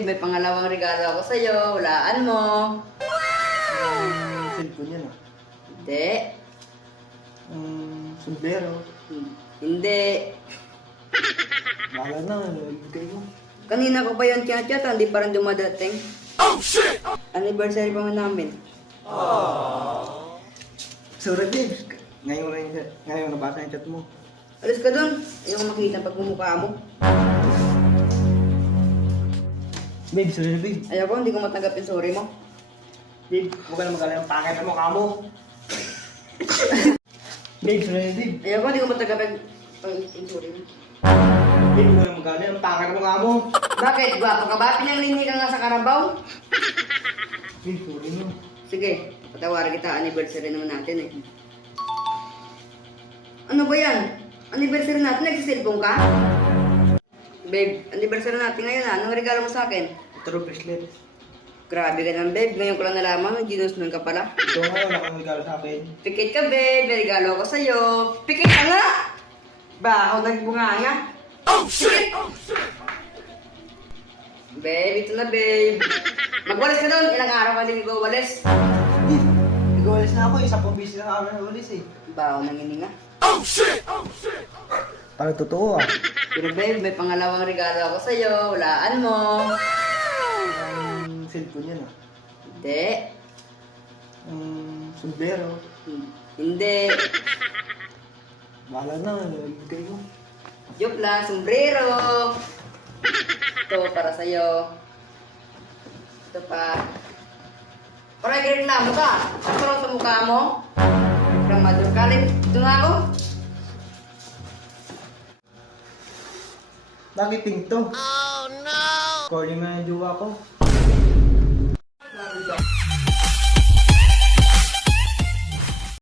May pangalawang regalo ako sa'yo. Walaan mo. Cellphone yan ah. Hindi. Sombrero. Hindi. Bahala na, ibigay mo. Kanina ko pa yun chat-chat, hindi pa rin dumadating. Oh, shit! Anniversary pa man namin. Sorry babe, ngayon nabasa yung chat mo. Alis ka dun. Ayaw makita pag mumukha mo. Babe, sorry na babe. Ayaw ko, hindi ko matanggap yung sorry mo. Babe, huwag ka na magalang ang pangit ang mukha mo. Babe, sorry na babe. Ayaw ko, hindi ko matanggap yung sorry mo. Babe, huwag ka na magalang ang pangit ang mukha mo. Bakit? Gwapo ka ba? Pinanglinig ka nga sa karabaw? Babe, sorry na. Sige, patawarin kita. Anniversary naman natin eh. Ano ba yan? Anniversary natin? Nagsisilbong ka? Babe, anniversary natin ngayon ah. Anong regalo mo sa akin? Ito rin bracelet. Grabe ka lang babe. Ngayon ko lang nalaman. Ginusunan ka pala. Ito nga, wala kang regalo sa akin. Pikit ka babe. May regalo ako sa'yo. Pikit ka nga! Baho nagbunganga. Oh shit! Babe, ito na babe. Magwalis ka doon. Ilang araw ka din ikaw-walis. Babe, nag-walis na ako eh. 10 busy na kami nag-walis eh. Baho nang hininga. Parang totoo ah. Pero babe, may pangalawang regalo ako sa'yo. Walaan mo. Cellphone yan ah. Hindi. Sombrero. Hindi. Bahala na, ibigay mo. Joke lang, sombrero. Ito para sa'yo. Ito pa. Parang reklamo ka. Ano parang sa mukha mo? Reklamador ka rin. Ito na ako. Bakit pinto? Oh no! Calling na yung jowa ko.